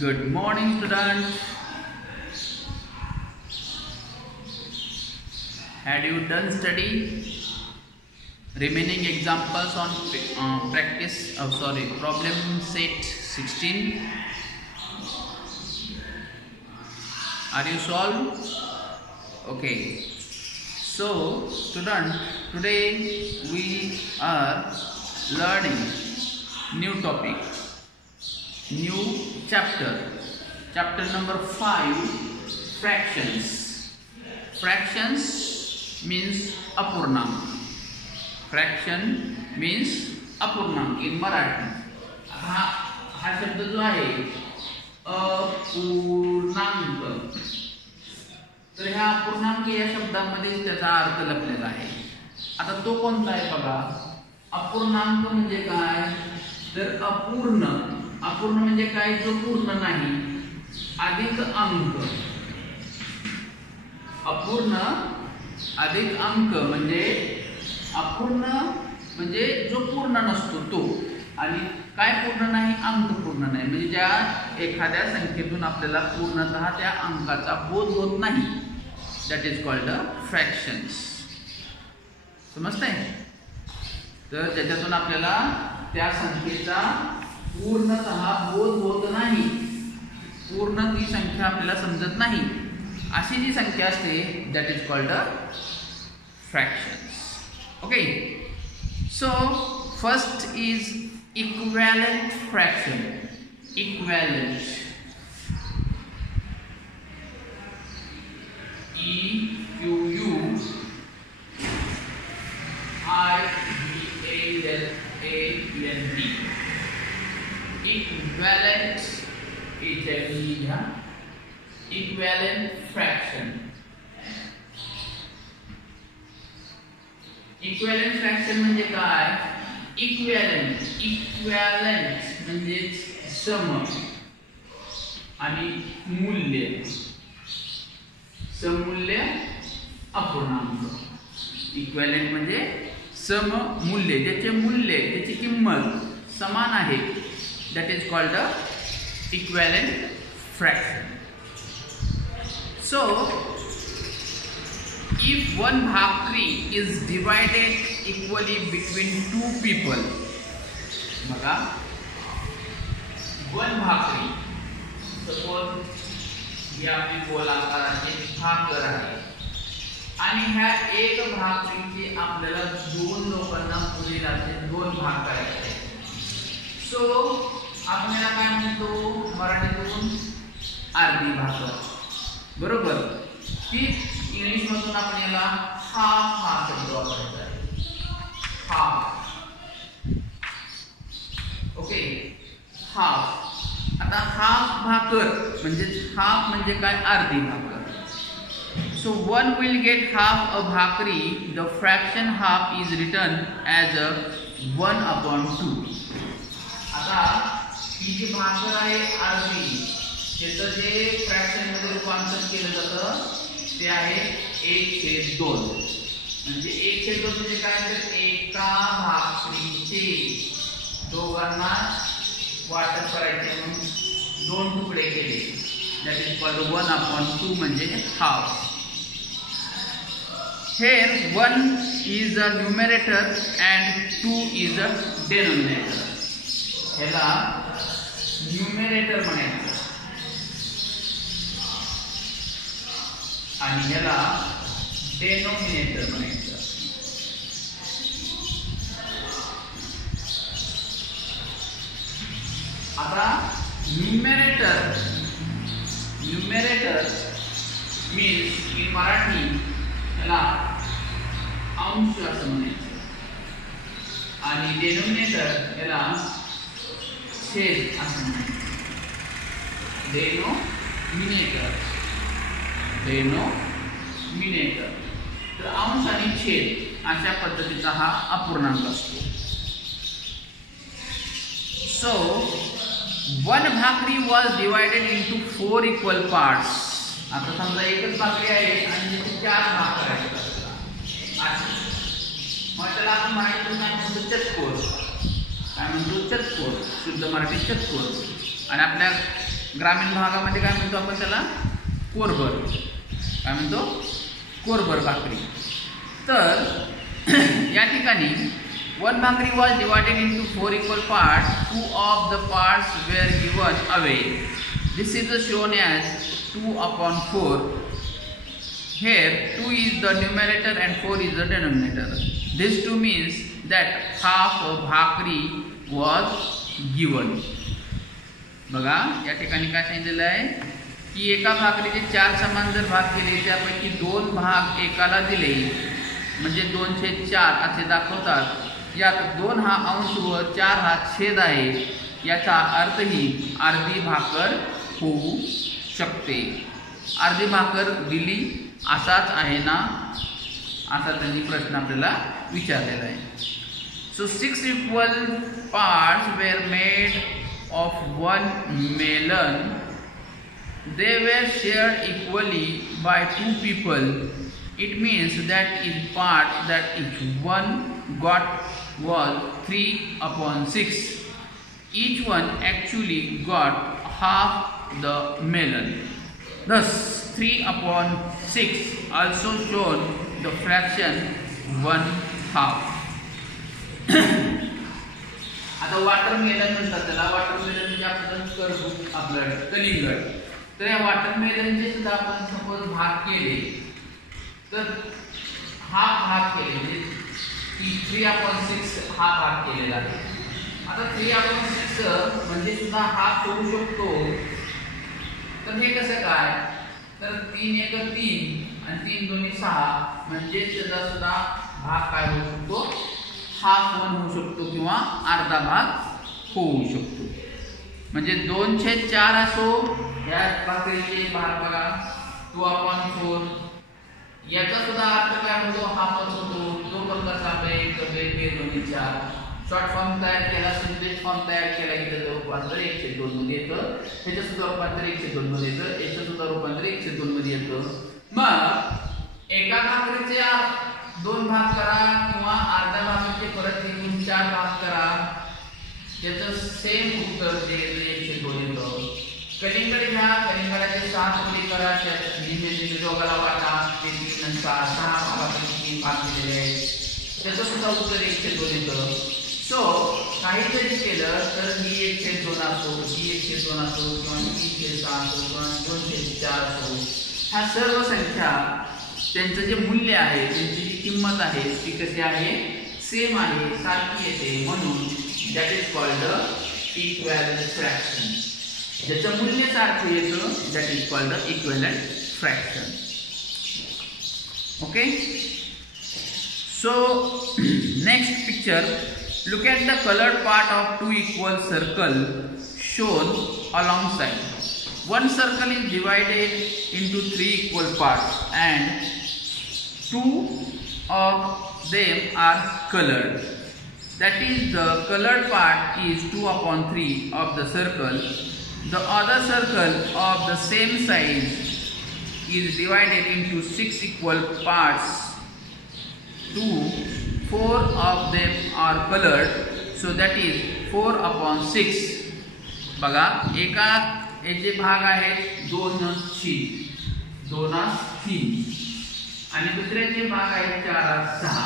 Good morning, students. Had you done study? Remaining examples on problem set 16. Are you solved? Okay. So, student, today we are learning new topic, new chapter number 5, fractions. Fractions means apurnank. Fraction means apurnank in Marathi. हा शब्द जो आहे अपूर्णांक, तर ह्या अपूर्णांक या शब्दामध्ये त्याचा अर्थ लपलेला आहे. आता तो कोणता आहे बघा. अपूर्णांक म्हणजे काय, तर अपूर्ण म्हणजे काय, जो पूर्ण नाही, अधिक अंक. अपूर्ण अधिक अंक म्हणजे अपूर्ण म्हणजे जो पूर्ण नसतो तो, आणि काय पूर्ण नाही, अंक पूर्ण नाही, म्हणजे ज्या एखाद्या संख्येतून आपल्याला पूर्णतः त्या अंकाचा बोध होत नाही, that is called a fractions. समजतंय? तर ज्याच्यातून आपल्याला त्या संख्येचा पूर्णतः बोध होत नाही, पूर्ण ती संख्या आपल्याला समजत नाही, अशी जी संख्या असते that is called a fractions. Okay, so first is equivalent fraction. Equivalent, EQUIVALENT. Equivalent is equivalent fraction. Equivalent fraction म्हणजे काय, इक्विव्हॅलेंट म्हणजे सम आणि मूल्य, समूल्य अपूर्णांक. इक्विव्हॅलेंट म्हणजे सम मूल्य, ज्याचे मूल्य, त्याची किंमत समान आहे, that is called a equivalent fraction. So if one bhakri is divided equally between two people, बघा, one bhakri, suppose ही आपली गोलाकाराची भाकर आहे, आणि ह्या एक भाकरीचे आपल्याला दोन लोकांना पुढील असे दोन भाग करायचे. सो आपण याला काय म्हणतो मराठीतून, अर्धी भाकर, बरोबर. ती इंग्लिश मधून आपण याला हाफ हा शब्द वापरायचा आहे, हाफ. Okay, half. आता हाफ भाकर म्हणजे हाफ म्हणजे काय, अर्धी भाकर. So one will get half a भाकरी, the fraction half is written as a 1/2. आता ही जी भाकर आहे अर्धी, त्याचं जे फ्रॅक्शन मध्ये रूपांतर केलं जातं ते आहे 1/2. म्हणजे 1/2 म्हणजे काय, तर एका भाकरीचे दोघांना वाटप करायचे म्हणून दोन तुकडे केले, दॅट इज कॉल्ड 1/2 म्हणजे half. Here 1 is a numerator and 2 is a denominator. ह्याला न्यूमरेटर म्हणायचं आणि ह्याला डेनोमिनेटर म्हणायचं. आता न्यूमरेटर मीन्स इन मराठी ह्याला अंश असं म्हणायचं, आणि डेनोमिनेटर ह्याला छेद असं म्हणायचं. डेनोमिनेटर. तर अंश आणि छेद अशा पद्धतीचा हा अपूर्णांक असतो. सो वन भाकरी was divided into 4 equal parts. आता समजा एकच भाकरी आहे आणि त्याचे 4 भाग करायचे असतात, मग त्याला आपण मराठीतून काय म्हणतो, चतकोर. काय म्हणतो, चतकोर. शुद्ध मराठी चतकोर. आणि आपल्या ग्रामीण भागामध्ये काय म्हणतो आपण त्याला, कोरभर. काय म्हणतो, कोरभर भाकरी. तर या ठिकाणी one भाकरी was divided into 4 equal parts. 2 of the parts were given away. This is shown as 2/4. Here 2 is the numerator and 4 is the denominator. This 2 means that half भाकरी was given. बघा या ठिकाणी काय सांगितलेलं आहे की एका भाकरीचे 4 समान जर भाग केले त्यापैकी 2 भाग एकाला दिले म्हणजे 2/4 असे दाखवतात. यात 2 हा अंश व 4 हा छेद आहे. याचा अर्थ ही अर्धी भाकर होऊ शकते. अर्धी भाकर दिली असाच आहे ना, असा त्यांनी प्रश्न आपल्याला विचारलेला आहे. So 6 equal parts were made of 1 melon. They were shared equally by 2 people. It means that each part that each one got was 3/6. Each one actually got half the melon. Thus 3/6 also shown the fraction 1/2. आता watermelon म्हणतात त्याला. Watermelon म्हणजे आपण आपलं कलिंगड. तर या वॉटरमेलनचे सुद्धा आपण सपोज भाग केले तर हा भाग केले म्हणजे 3/6 हा भाग केलेला आहे. आता 3/6 म्हणजे सुद्धा हा करू शकतो. तर हे कसं काय, तर 3 1 3 आणि 3 2 6 म्हणजे त्याचा सुद्धा भाग काय होऊ शकतो, हाफ 1 होऊ शकतो किंवा अर्धा भाग होऊ शकतो. म्हणजे 2/4 असो या भाकरीचे भाग बघा 2/4. याचा सुद्धा अर्थ काय होतो, हाफच होतो. तो पण कसा 1 2 4 शॉर्ट फॉर्म तयार केला, सिम्पलेस्ट फॉर्म तयार केला की त्याचं रूपांतर 1/2 मध्ये येतं. ह्याचं सुद्धा रूपांतर 1/2 मध्ये येतं. याचं सुद्धा रूपांतर 1/2 मध्ये येतं. मग एका भाकरीचे 2 भाग करा किंवा अर्ध्या भाकरीचे परत 4 भाग करा, त्याचं सेम उत्तर जे 1/2 येतं. कलिंगड घ्या, कलिंगडाचे 6 तुकडे करा, नेहमी दोघाला वाटा, ते 3 आणि 6 भागापैकी 3 भाग दिलेले आहेत. त्याचं सुद्धा उत्तर 1/2 येतं. सो काही जरी केलं तर ही 1/2 असो, ही 1/2 असो किंवा 3/6 असो किंवा 2/4 असो, ह्या सर्व संख्या त्यांचं जे मूल्य आहे, त्यांची जी किंमत आहे ती कशी आहे, सेम आहे, सारखी येते. म्हणून that is called the equivalent fraction. ज्याचं मूल्य सारखं येतं that is called the equivalent fraction. Okay. So next picture, look at the colored part of 2 equal circles shown alongside. One circle is divided into 3 equal parts and 2 of them are colored. That is, the colored part is 2/3 of the circle. The other circle of the same size is divided into 6 equal parts. 4 of them are colored, so that is 4/6. बघा एका याचे भाग आहेत 2/3 आणि दुसऱ्याचे भाग आहेत 4/6.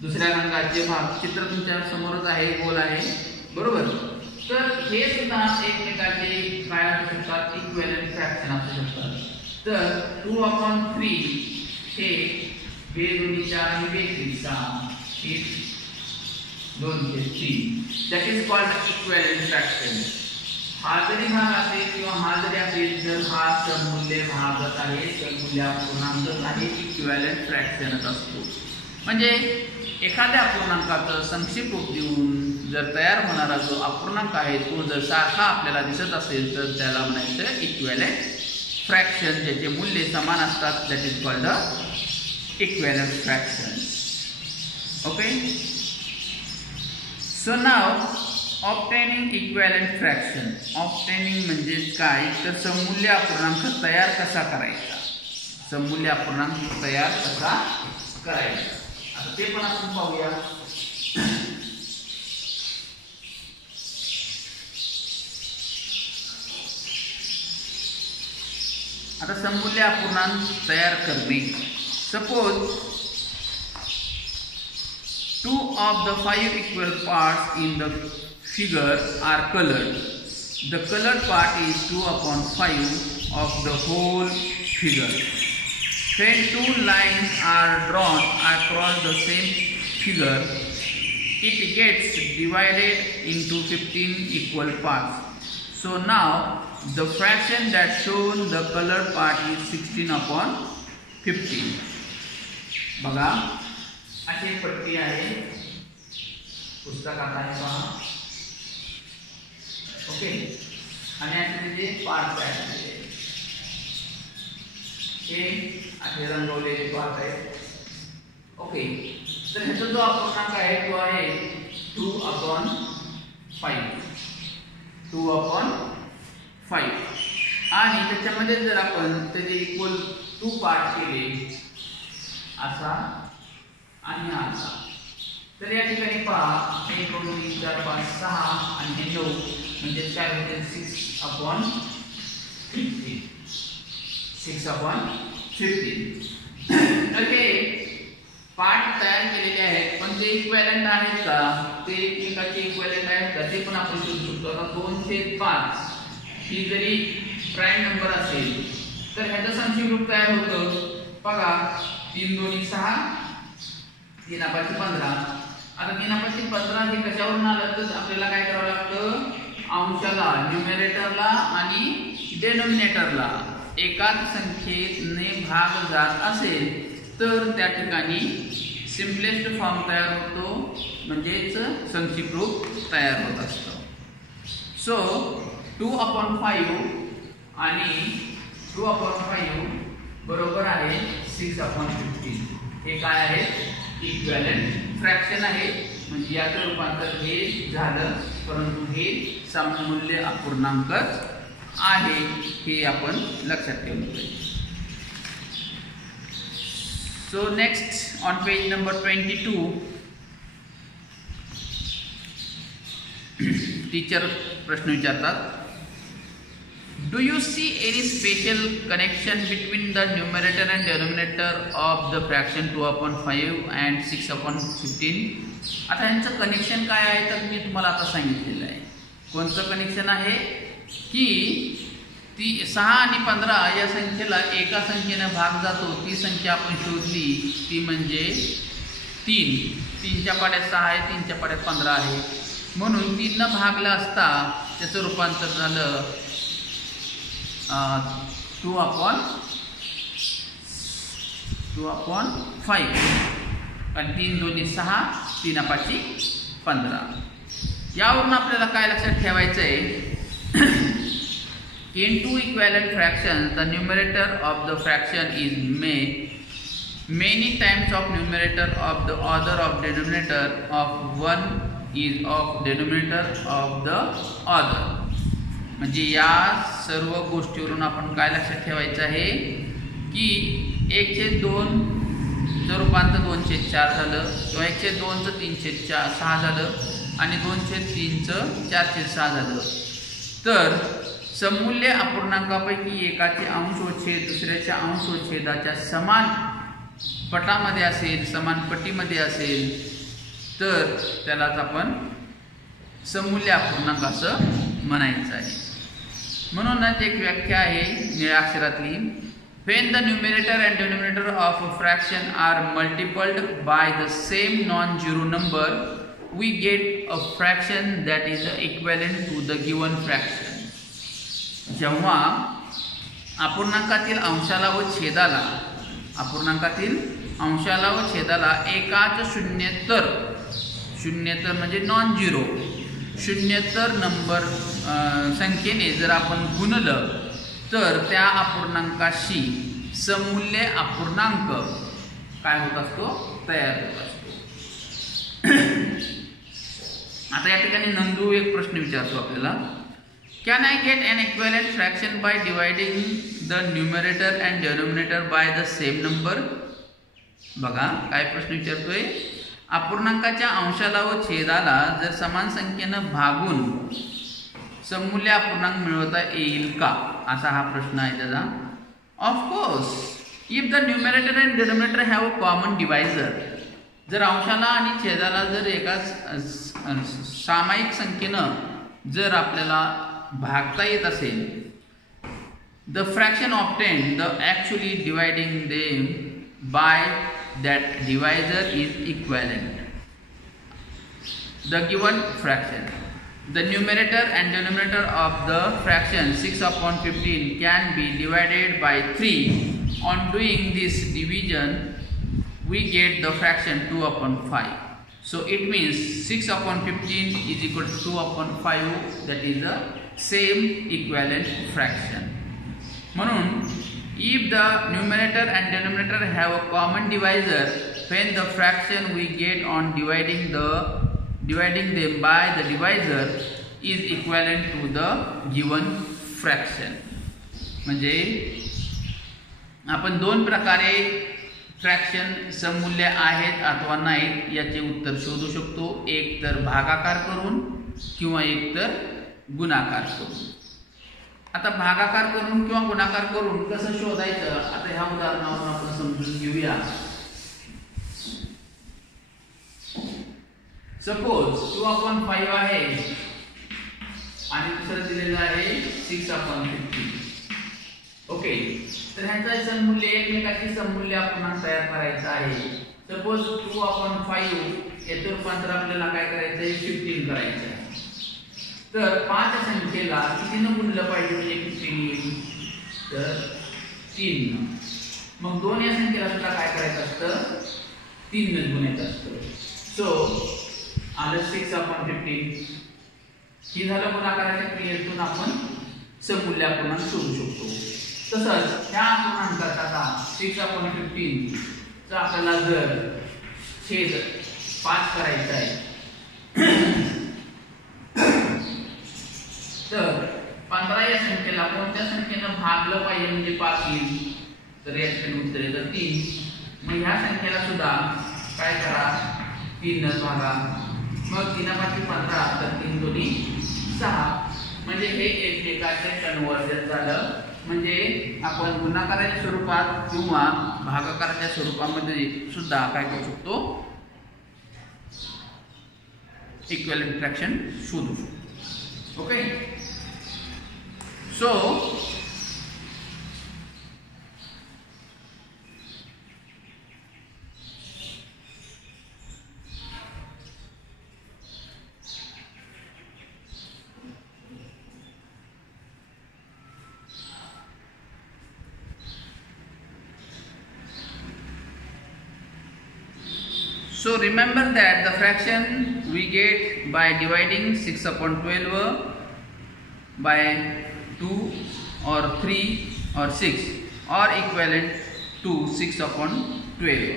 दुसऱ्या रंगाचे भाग चित्र तुमच्या समोरच आहे, गोल आहे, बरोबर. तर हे सुद्धा एकमेकाचे काय असू शकतात, इक्विव्हॅलेंट फ्रॅक्शन असू शकतात. तर 2/3 हे 2 2 4 आणि 2 6 हे 2/3. That is called equivalent fraction. हा जरी भाग असेल किंवा हा जरी असेल, जर हा सममूल्य भागच आहे, सममूल्य अपूर्णांकच आहे, इक्विव्हॅलेंट फ्रॅक्शनच असतो. म्हणजे एखाद्या अपूर्णांकाचं संक्षिप्त रूप देऊन जर तयार होणारा जो अपूर्णांक आहे तो जर सारखा आपल्याला दिसत असेल तर त्याला म्हणायचं इक्विव्हॅलेंट फ्रॅक्शन. ज्याचे मूल्य समान असतात that is called equivalent fractions. Okay, so now obtaining equivalent fraction. obtaining म्हणजे काय, तर सममूल्य अपूर्णांक तयार कसा करायचा, सममूल्य अपूर्णांक तयार कसा करायचा, आता ते पण आपण पाहूया. आता सममूल्य अपूर्णांक तयार करणे. Suppose 2 of the 5 equal parts in the figure are colored. The colored part is 2/5 of the whole figure. When 2 lines are drawn across the same figure, it gets divided into 15 equal parts. So now the fraction that shown the colored part is 16/15. बघा अशी पट्टी आहे, पुस्तकात आहे पहा. Okay, आणि असे त्याचे पार्ट आहेत, हे असे रंगवलेले पार्ट आहेत. ओके, तर ह्याचा जो अपूर्णांक आहे तो आहे 2/5. 2/5 आणि त्याच्यामध्ये जर आपण त्याचे इक्वल 2 पार्ट केले असा आणि हा असा, तर या ठिकाणी पहा 1 2 3 4 5 6 आणि हे 9 म्हणजे काय होते 6/15. 6/15. ओके, पार्ट तयार केलेले आहेत पण ते इक्विव्हॅलेंट आहेत का, ते एकमेकांचे इक्विव्हॅलेंट आहेत का ते पण आपण शोधू शकतो. आता 2/5 ही जरी प्राइम नंबर असेल तर ह्याचं संख्यिक रूप तयार होतं. बघा 3 2 6 3/5 15. आता 3/15 हे कशावरून आलं तर आपल्याला काय करावं लागतं, अंशाला न्यूमरेटरला आणि डेनोमिनेटरला एकाच संख्येने भाग जात असेल तर त्या ठिकाणी सिम्पलेस्ट फॉर्म तयार होतो, म्हणजेच संक्षिप्त रूप तयार होत असतं. सो 2/5 आणि 2/5 बरोबर आहे 6/15. हे काय आहे, इक्विव्हॅलेंट फ्रॅक्शन आहे, म्हणजे याचं रूपांतर हे झालं परंतु हे सममूल्य अपूर्णांकच आहे, हे आपण लक्षात ठेवलं पाहिजे. So next on page number 22, teacher प्रश्न विचारतात, do you see any special connection between the numerator and denominator of the fraction 2/5 and 6/15? आता यांचं कनेक्शन काय आहे तर मी तुम्हाला आता सांगितलेलं आहे. कोणतं कनेक्शन आहे की ती 6 आणि 15 या संख्येला एका संख्येने भाग जातो, ती संख्या आपण शोधली, ती म्हणजे 3. 3च्या पाड्यात 6 आहे, 3च्या पाड्यात 15 आहे, म्हणून 3 न भागला असता त्याचं रूपांतर झालं 2/5 आणि 3 2 6 3/5 15. यावरून आपल्याला काय लक्षात ठेवायचं आहे, in two equivalent fractions the numerator of the fraction is many times of numerator of the order of denominator of one is of denominator of the other. म्हणजे या सर्व गोष्टीवरून आपण काय लक्षात ठेवायचं आहे की 1/2 चं रूपांतर 2/4 झालं किंवा 1/2 चं 3/6 झालं आणि 2/3 चं 4/6 झालं. तर सममूल्य अपूर्णांकापैकी एकाचे अंश व छेद दुसऱ्याच्या अंश व छेदाच्या समान पटामध्ये असेल, समान पटीमध्ये असेल तर त्यालाच आपण सममूल्य अपूर्णांक असं म्हणायचं आहे. म्हणूनच एक व्याख्या आहे निळ्या अक्षरातली, when the numerator and denominator of a fraction are multiplied by the same non-zero number we get a fraction that is equivalent to the given fraction. जेव्हा अपूर्णांकातील अंशाला व छेदाला एकाच शून्येतर म्हणजे नॉन झिरो शून्येतर नंबर संख्येने जर आपण गुणलं तर त्या अपूर्णांकाशी सममूल्य अपूर्णांक काय होत असतो, तयार होत असतो. आता या ठिकाणी नंदू एक प्रश्न विचारतो आपल्याला, can I get an equivalent fraction by dividing the numerator and denominator by the same number? बघा काय प्रश्न विचारतोय, अपूर्णांकाच्या अंशाला व छेदाला जर समान संख्येनं भागून सममूल्य अपूर्णांक मिळवता येईल का, असा हा प्रश्न आहे त्याचा. Of course, if the numerator and denominator have a common divisor, जर अंशाला आणि छेदाला जर एकाच सामायिक संख्येनं जर आपल्याला भागता येत असेल, the fraction obtained the actually dividing them by that divisor is equivalent. The given fraction, the numerator and denominator of the fraction 6/15 can be divided by 3. On doing this division, we get the fraction 2/5. So it means 6/15 is equal to 2/5. That is the same equivalent fraction. म्हणून if the numerator and denominator have a common divisor, then the fraction we get on dividing them by the divisor is equivalent to the given fraction. म्हणजे आपण दोन प्रकारे fraction सममूल्य आहेत अथवा नाहीत याचे उत्तर शोधू शकतो, एक तर भागाकार करून किंवा एक तर गुणाकार करून. आता भागाकार करून किंवा गुणाकार करून कसं शोधायचं, आता ह्या उदाहरणावरून आपण समजून घेऊया. सपोज 2/5 आहे आणि दुसरं दिलेलं आहे 6/15. ओके, तर ह्यांचं सममूल्य एकमेकाची सममूल्य आपण तयार करायचं आहे. सपोज 2/5 याचं रूपांतर आपल्याला काय करायचं आहे, 15 करायचं आहे. तर 5 संख्येला कितीनं गुणलं पाहिजे म्हणजे 15 येईल, तर 3. मग 2 या संख्येला सुद्धा काय करायचं असतं, 3 गुणायचं असतं. सो आलं 6/15. ही झालं गुणाकाराच्या क्रियेतून आपण सममूल्य अपूर्णांक शोधू शकतो. तसंच ह्या अपूर्णांकात आता 6/15 चा आपल्याला जर छेद 5 करायचा आहे, तर 15 या संख्येला कोणत्या संख्येनं भागलं पाहिजे म्हणजे 5 येईल, तर याचे उत्तर येतं 3. मग ह्या संख्येला सुद्धा काय करा, 3 न भागा. मग 3/5 15, तर 3 दोन्ही 6. म्हणजे हे एकमेकाचे कन्वर्जन झालं. म्हणजे आपण गुणाकाराच्या स्वरूपात किंवा भागाकाराच्या स्वरूपामध्ये सुद्धा काय करू शकतो, इक्विव्हॅलेंट फ्रॅक्शन शोधू शकतो. Okay, so So remember that the fraction we get by dividing 6/12 by 2 or 3 or 6 are equivalent to 6/12.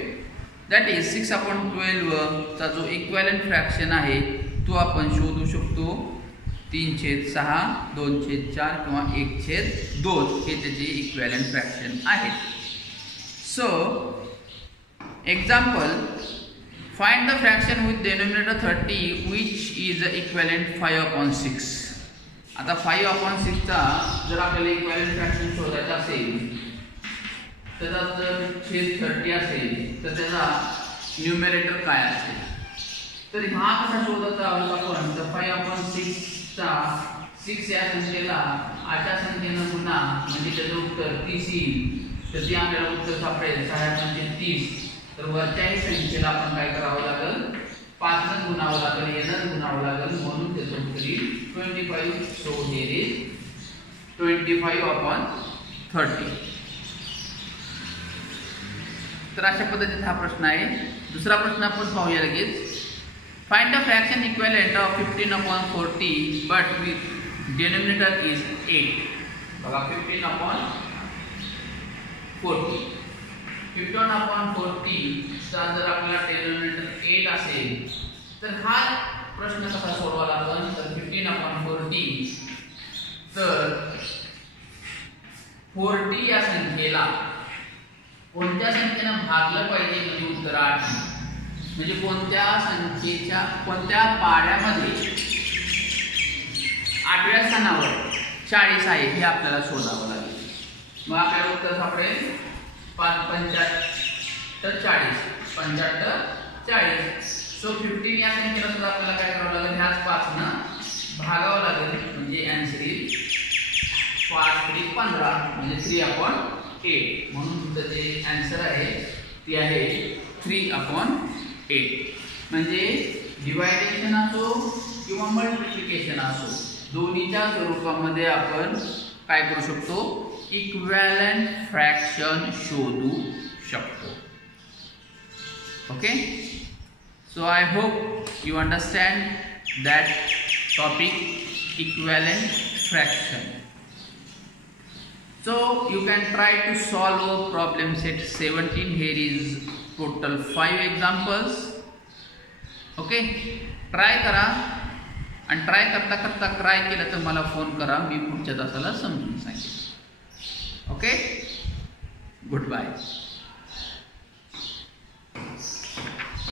That is 6/12 चा जो equivalent fraction आहे तो आपण शोधू शकतो. 3/6, 2/4 किंवा 1/2 हे त्याचे equivalent fraction आहे. So example, find the fraction with denominator 30 which is equivalent 5/6. आता 5/6 चा जर आपल्याला इक्विव्हॅलेंट फ्रॅक्शन शोधायचा असेल, त्याचा जर छेद 30 असेल तर त्याचा न्यूमरेटर काय असेल, तर हा कसा शोधायचा आपण, तर 5/6 चा 6 या संख्येला 8 संख्येनं गुणा म्हणजे त्याचं उत्तर 30 येईल. तर ते आपल्याला उत्तर सापडेल 6/30. तर वरच्याही संख्येला आपण काय करावं लागेल, 5 ने गुणावं लागेल, n गुणावं लागेल, म्हणून त्याचं उत्तर येईल 25. So here is 25/30. तर अशा पद्धतीचा हा प्रश्न आहे. दुसरा प्रश्न आपण पाहूया लगेच. Find the fraction equivalent of 15/40 but with denominator is 8. बघा 15/40 15/40 चा जर आपला डिनोमिनेटर 8 असेल तर हा प्रश्न कसा सोडवावा लागेल, तर 15/40 तर 40 या संख्येला कोणत्या संख्येनं भागलं पाहिजे म्हणजे उत्तर 8. म्हणजे कोणत्या संख्येच्या कोणत्या पाड्यामध्ये 8व्या स्थानावर 40 आहे हे आपल्याला शोधावं लागेल. मग आपल्याला उत्तर सापडेल 55 40 55 40. सो 15 या संख्येला सुद्धा आपल्याला काय करावं लागेल, ह्याच 5 न भागावं लागेल, म्हणजे आन्सर येईल 5 3 15 म्हणजे 3/8. म्हणून तुमचं जे आन्सर आहे ती आहे 3/8. म्हणजे डिवायडेशन असो किंवा मल्टिप्लिकेशन असो, दोन्हीच्या स्वरूपामध्ये आपण काय करू शकतो, इक्विव्हॅलेंट फ्रॅक्शन शोधू शकतो. Okay, so I hope you understand that topic, equivalent fraction. So you can try to solve problem set 17. Here is total 5 examples. Okay, try करा आणि ट्राय करता करता ट्राय केलं तर मला फोन करा, मी पुढच्या तासाला समजून सांगेन. Okay, good bye.